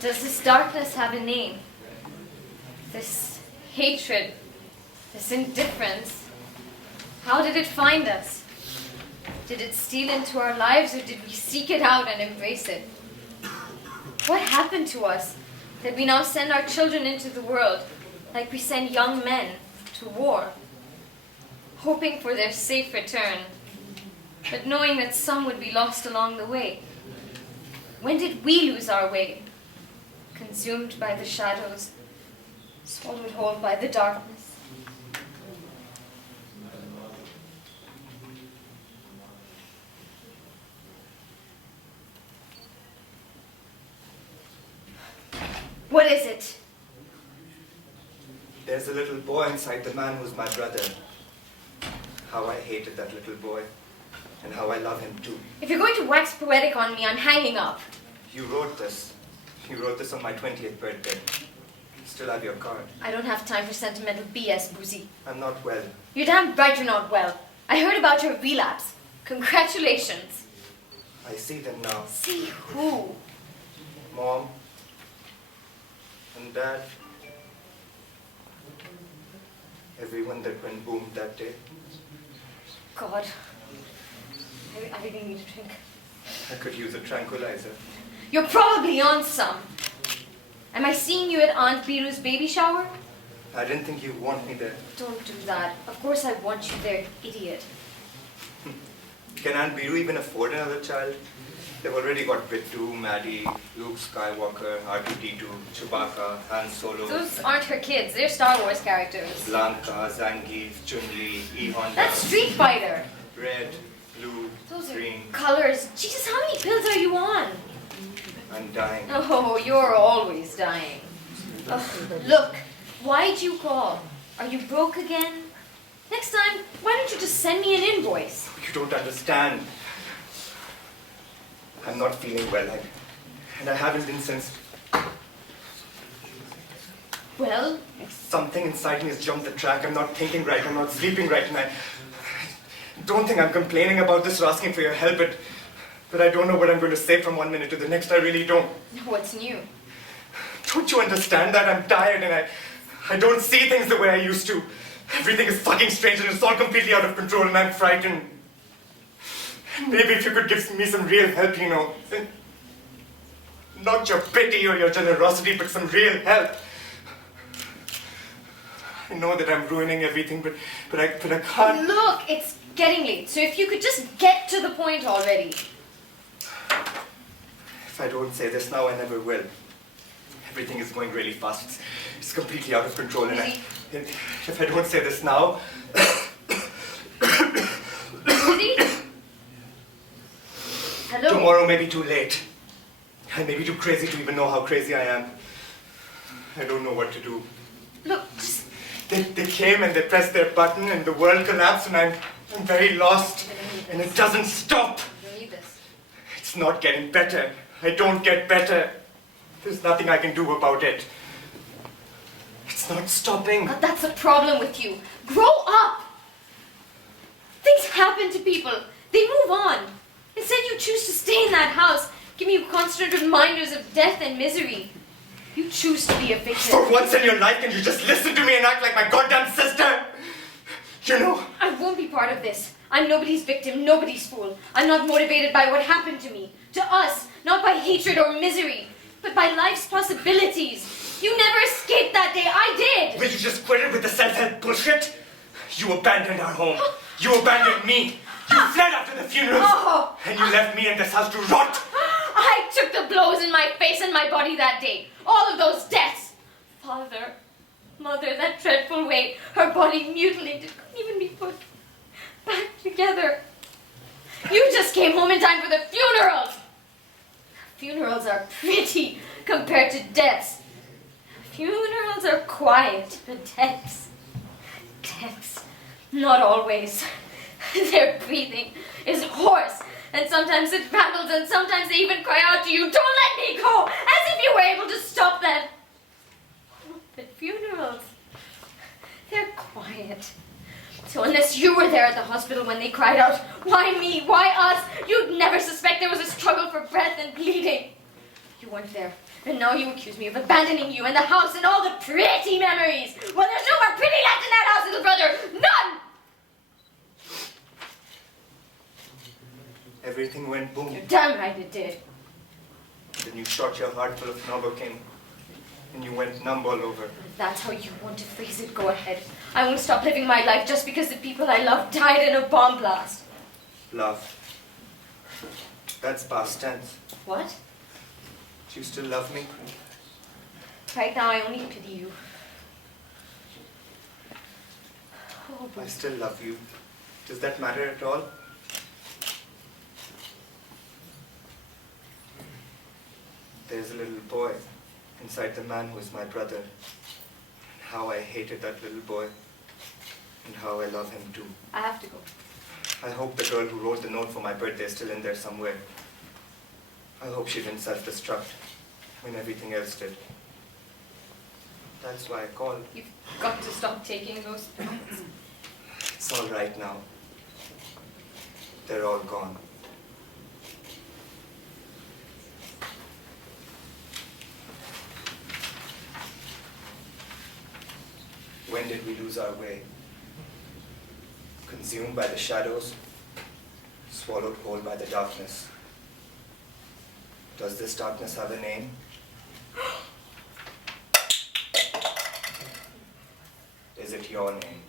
Does this darkness have a name? This hatred, this indifference, how did it find us? Did it steal into our lives, or did we seek it out and embrace it? What happened to us that we now send our children into the world like we send young men to war, hoping for their safe return, but knowing that some would be lost along the way? When did we lose our way? Consumed by the shadows, swallowed whole by the darkness. What is it? There's a little boy inside the man who's my brother. How I hated that little boy, and how I love him too. If you're going to wax poetic on me, I'm hanging up. You wrote this. You wrote this on my 20th birthday. Still have your card. I don't have time for sentimental BS, Boozy. I'm not well. You're damn right you're not well. I heard about your relapse. Congratulations. I see them now. See who? Mom. And Dad. Everyone that went boom that day. God. I really need a drink. I could use a tranquilizer. You're probably on some. Am I seeing you at Aunt Biru's baby shower? I didn't think you'd want me there. Don't do that. Of course I want you there, idiot. Can Aunt Biru even afford another child? They've already got Bittu, Maddie, Luke Skywalker, R2-D2, Chewbacca, Han Solo. Those aren't her kids. They're Star Wars characters. Blanca, Zangief, Chun-Li, E-Honda. That's Street Fighter. Red, blue, Those green. are colors. Jesus, how many pills are you on? I'm dying. Oh, you're always dying. Look, why'd you call? Are you broke again? Next time, why don't you just send me an invoice? You don't understand. I'm not feeling well, and I haven't been since. Well? Something inside me has jumped the track. I'm not thinking right, I'm not sleeping right, and I don't think I'm complaining about this or asking for your help, but I don't know what I'm going to say from one minute to the next. I really don't. What's new? Don't you understand that? I'm tired and I don't see things the way I used to. Everything is fucking strange and it's all completely out of control and I'm frightened. Maybe if you could give me some real help, you know. Not your pity or your generosity, but some real help. I know that I'm ruining everything, but I can't. Look, it's getting late, so if you could just get to the point already. If I don't say this now, I never will. Everything is going really fast. It's completely out of control, and if I don't say this now... Hello? Tomorrow may be too late. I may be too crazy to even know how crazy I am. I don't know what to do. Look, just... They came and they pressed their button and the world collapsed and I'm very lost. And it doesn't stop. You don't need this. It's not getting better. I don't get better. There's nothing I can do about it. It's not stopping. But that's a problem with you. Grow up! Things happen to people. They move on. Instead, you choose to stay in that house, giving you constant reminders of death and misery. You choose to be a victim. For once in your life, can you just listen to me and act like my goddamn sister? You know... I won't be part of this. I'm nobody's victim, nobody's fool. I'm not motivated by what happened to me, to us, not by hatred or misery, but by life's possibilities. You never escaped that day. I did. Will you just quit it with the self-help bullshit? You abandoned our home. You abandoned me. You fled after the funerals. And you left me in this house to rot. I took the blows in my face and my body that day. All of those deaths. Father, mother, that dreadful way. Her body mutilated, couldn't even be put back together. You just came home in time for the funerals. Funerals are pretty compared to deaths. Funerals are quiet, but deaths, not always. Their breathing is hoarse, and sometimes it rattles, and sometimes they even cry out to you, "Don't let me go!" As if you were able to stop that. But funerals, they're quiet. So unless you were there at the hospital when they cried out, "Why me? Why us?" you'd never suspect there was a struggle for breath and bleeding. You weren't there, and now you accuse me of abandoning you and the house and all the pretty memories. Well, there's no more pretty left in that house, little brother. None! Everything went boom. You're damn right it did. Then you shot your heart full of Novocaine, and you went numb all over. If that's how you want to phrase it, go ahead. I won't stop living my life just because the people I love died in a bomb blast. Love. That's past tense. What? Do you still love me? Right now, I only pity you. Oh, I still love you. Does that matter at all? There's a little boy inside the man who is my brother. And how I hated that little boy. And how I love him too. I have to go. I hope the girl who wrote the note for my birthday is still in there somewhere. I hope she didn't self-destruct when everything else did. That's why I called. You've got to stop taking those pills. It's all right now. They're all gone. When did we lose our way? Consumed by the shadows, swallowed whole by the darkness. Does this darkness have a name? Is it your name?